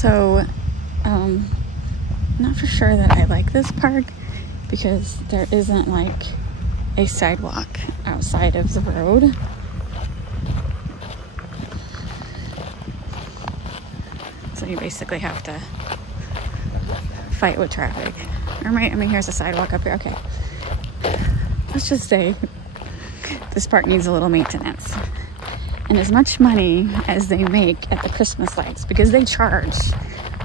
So, not for sure that I like this park because there isn't like a sidewalk outside of the road. So you basically have to fight with traffic. Or I mean, here's a sidewalk up here. Okay. Let's just say this park needs a little maintenance. And as much money as they make at the Christmas lights, because they charge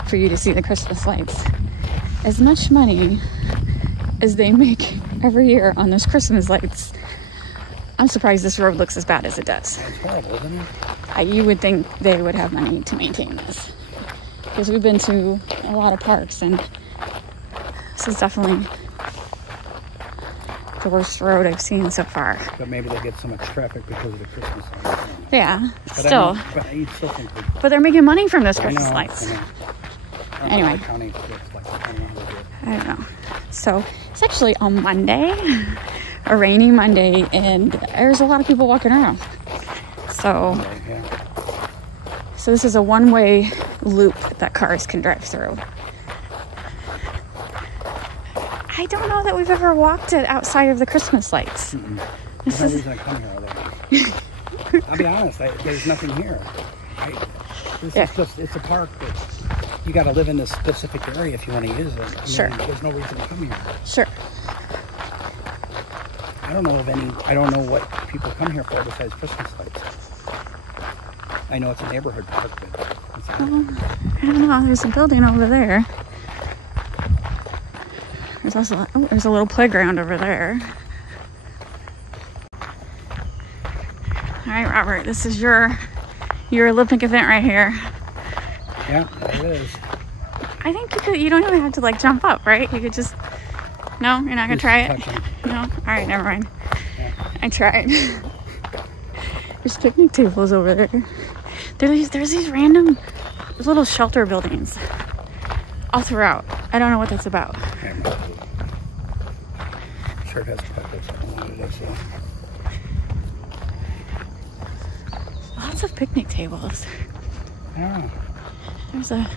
for you to see the Christmas lights, as much money as they make every year on those Christmas lights, I'm surprised this road looks as bad as it does. It's horrible, isn't it? You would think they would have money to maintain this. Because we've been to a lot of parks, and this is definitely the worst road I've seen so far. But maybe they get so much traffic because of the Christmas lights. Yeah, But still. I still think But they're making money from those I Christmas know, lights. I know. Anyway. I don't know how they do it. I don't know. So it's actually on Monday, a rainy Monday, and there's a lot of people walking around. So, Yeah. so this is a one-way loop that cars can drive through. I don't know that we've ever walked it outside of the Christmas lights. There's no reason I come here otherwise. I'll be honest, there's nothing here. This is just, it's a park that you got to live in this specific area if you want to use it. I mean, Sure. There's no reason to come here. Sure. I don't know what people come here for besides Christmas lights. I know it's a neighborhood park, but it's not. I don't know. There's a building over there. There's also, oh, there's a little playground over there. All right, Robert, this is your Olympic event right here. Yeah, it is. I think you don't even have to like jump up, right? You could just, no, you're not gonna try it? Touching. No? All right, never mind. Yeah. I tried. There's picnic tables over there. There's these random little shelter buildings all throughout. I don't know what that's about. I'm sure it has purpose. I don't know what it is. Lots of picnic tables. Yeah, There's a,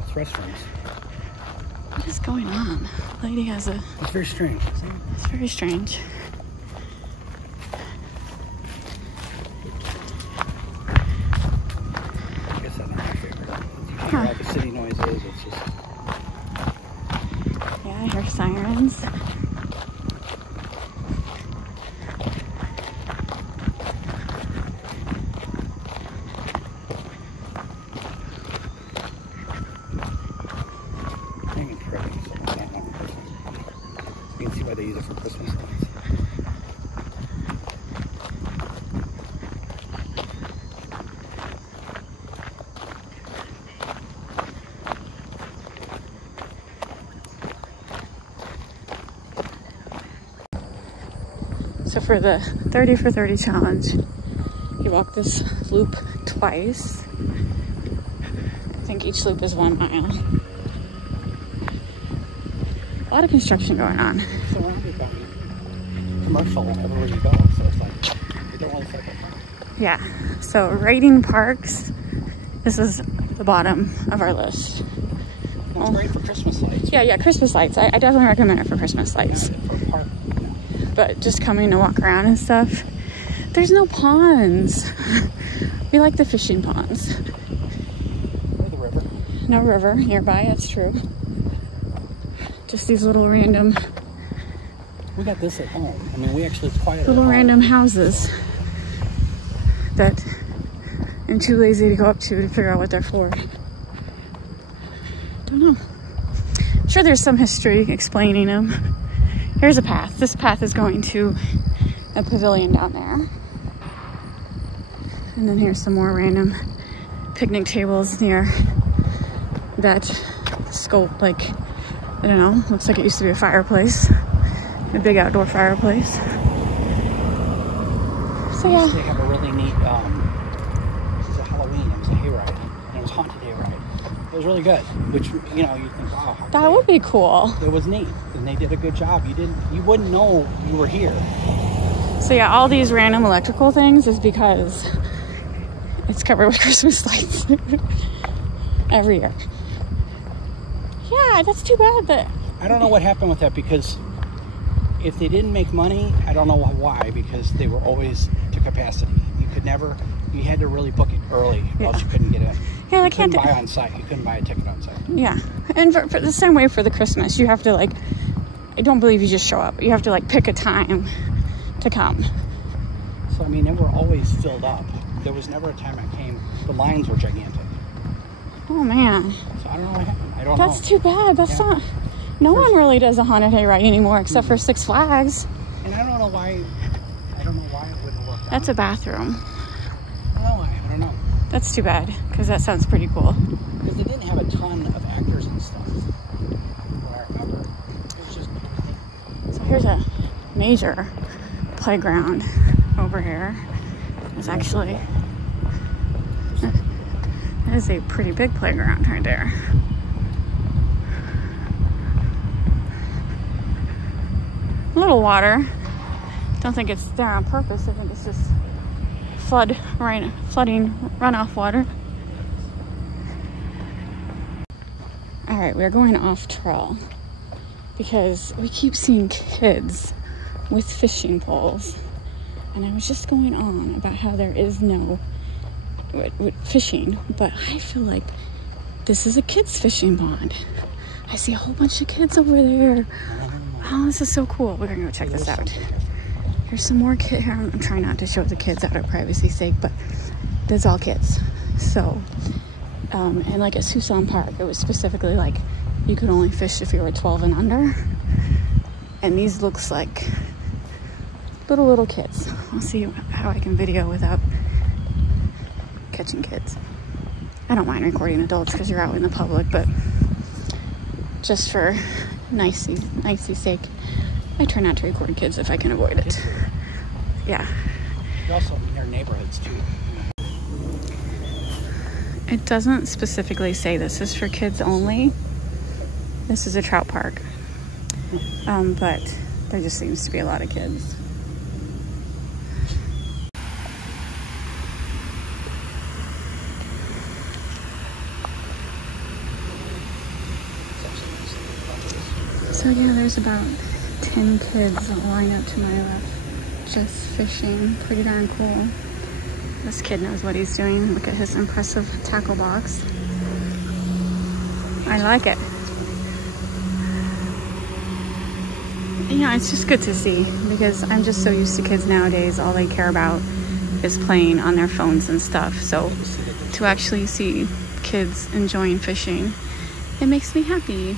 it's restaurants. what is going on? The lady has a, It's very strange. it's very strange. I guess that's not my favorite. You can hear all the city noises. It's just. Yeah, I hear sirens. I think it's tripping. So it's not on Christmas. You can see why they use it for Christmas lights. So for the 30 for 30 challenge, you walk this loop twice. I think each loop is 1 mile. A lot of construction going on. So we're not commercial everywhere you go, so it's like you don't want to cycle. Yeah, so rating parks, this is the bottom of our list. It's great for Christmas lights. Yeah, Christmas lights. I definitely recommend it for Christmas lights. Yeah, for a park. But just coming to walk around and stuff, there's no ponds. We like the fishing ponds. Or the river. No river nearby, that's true. Just these little random, We got this at home. I mean, we actually, it's quiet little at home. random houses that I'm too lazy to go up to figure out what they're for. Don't know. I'm sure there's some history explaining them. Here's a path. This path is going to a pavilion down there. And then here's some more random picnic tables near that scope, like, I don't know, looks like it used to be a fireplace. A big outdoor fireplace. So yeah. They have a really neat, it was a Halloween, it was a hayride, and it was haunted hayride. It was really good, which, you know, you think, wow. That would be cool. It was neat, and they did a good job. You wouldn't know you were here. So yeah, all these random electrical things is because it's covered with Christmas lights. every year. Yeah, that's too bad that... I don't know what happened with that, because if they didn't make money, I don't know why, because they were always to capacity. You could never, you had to really book it early, or else you couldn't get in. Yeah, I you can't couldn't buy on site. You couldn't buy a ticket on site. Yeah, and for the same way for the Christmas, you have to like, I don't believe you just show up. You have to like pick a time to come. So I mean, they were always filled up. There was never a time I came, the lines were gigantic. Oh man. So I don't know what happened. I don't know. That's too bad. That's not, no one really does a haunted hayride anymore except for Six Flags. And I don't know why, it wouldn't work out. That's a bathroom. I don't know why, I don't know. That's too bad, because that sounds pretty cool. Because they didn't have a ton of actors and stuff. What I remember. It was just So here's a major playground over here. It's actually, that is a pretty big playground right there. A little water. Don't think it's there on purpose. I think it's just flooding runoff water. All right, we're going off trail because we keep seeing kids with fishing poles. And I was just going on about how there is no fishing, but I feel like this is a kids fishing pond. I see a whole bunch of kids over there. Oh, this is so cool. We're gonna go check this out. Here's some more kids. I'm trying not to show the kids out of privacy's sake, but there's all kids. So, and like at Suisun Park, it was specifically like you could only fish if you were 12 and under. And these looks like little kids. I'll see how I can video without catching kids. I don't mind recording adults because you're out in the public, but just for nicey sake, I try not to record kids if I can avoid it. Yeah. Also in their neighborhoods too. It doesn't specifically say this is for kids only. This is a trout park. But there just seems to be a lot of kids. So yeah, there's about 10 kids lined up to my left, just fishing. Pretty darn cool. This kid knows what he's doing. Look at his impressive tackle box. I like it. Yeah, it's just good to see, because I'm just so used to kids nowadays. All they care about is playing on their phones and stuff. So to actually see kids enjoying fishing, it makes me happy.